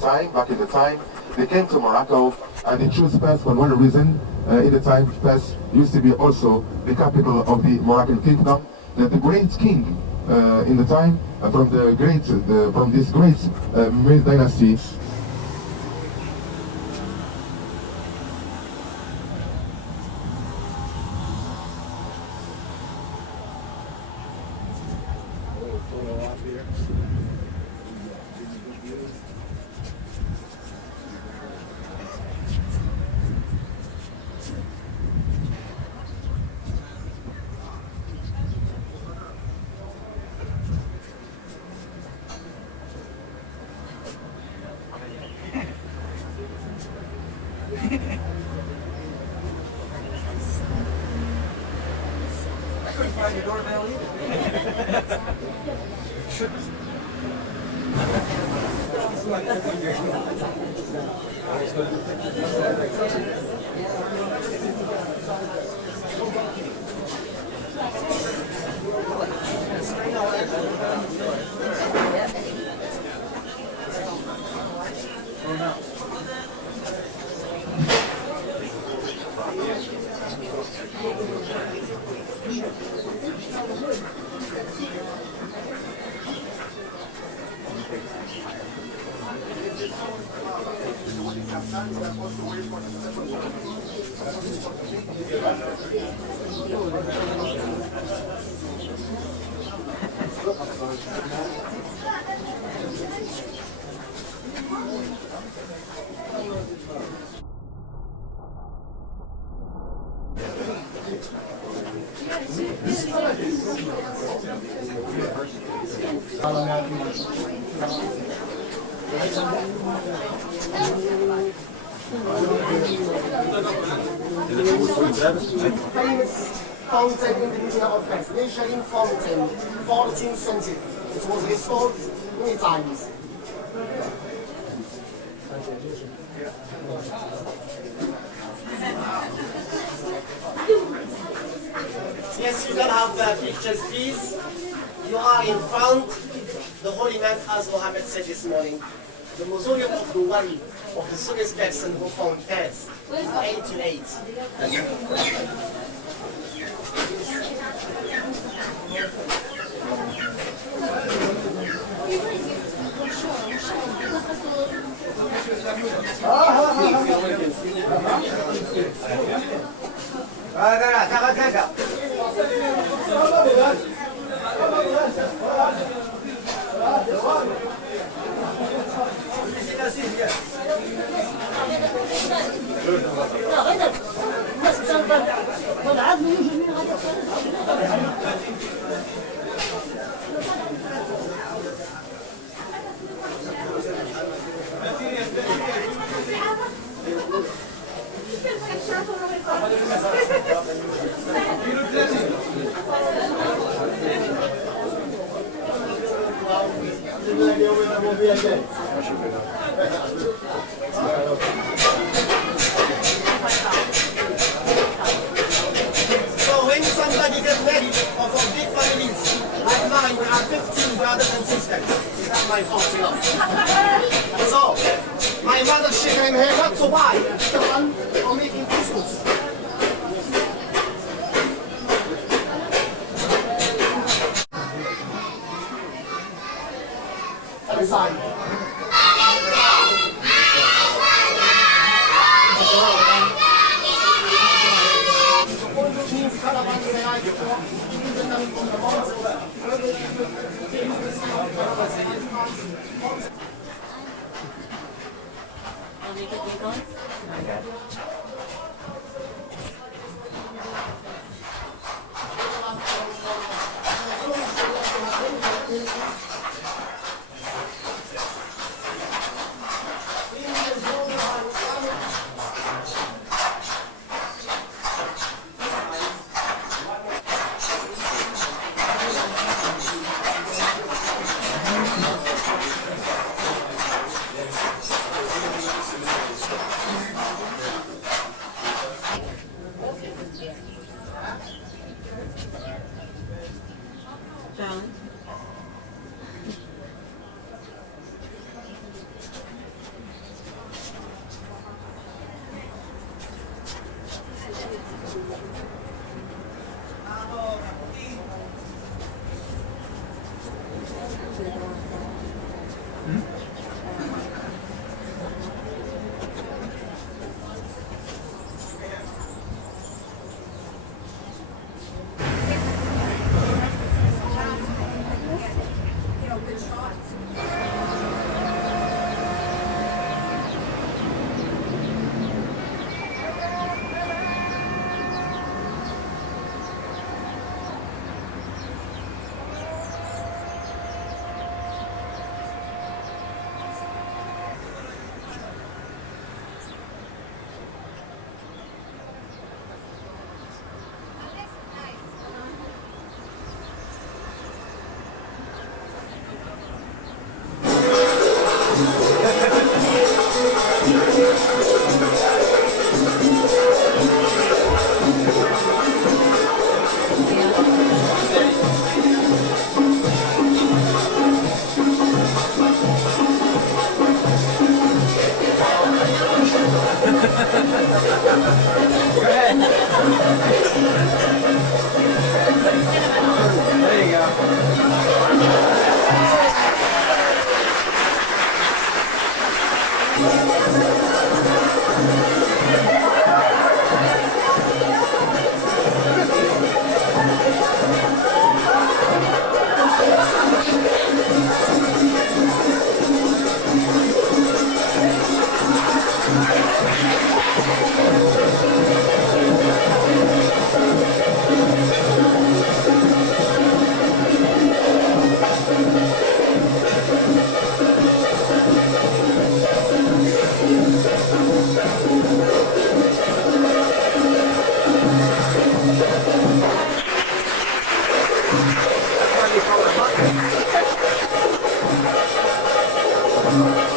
time, back in the time, they came to Morocco and they chose Fez for one reason. In the time, Fez used to be also the capital of the Moroccan kingdom. The great king in the time from this great Umayyad dynasty. I couldn't find the doorbell famous fountain in the Medina of Fez, Measuring Fountain, 14th century. It was restored many times. Yes, you can have the pictures, please. You are in front. The holy man, as Muhammad said this morning, the mausoleum of the wali, of the soonest person who found Fez, 8 to 8. So when somebody gets married or for big families like mine, we are 15 brothers and sisters. Is that my fault, you know? So my mother she came here not to buy the one for making Christmas. Inside. Thank you.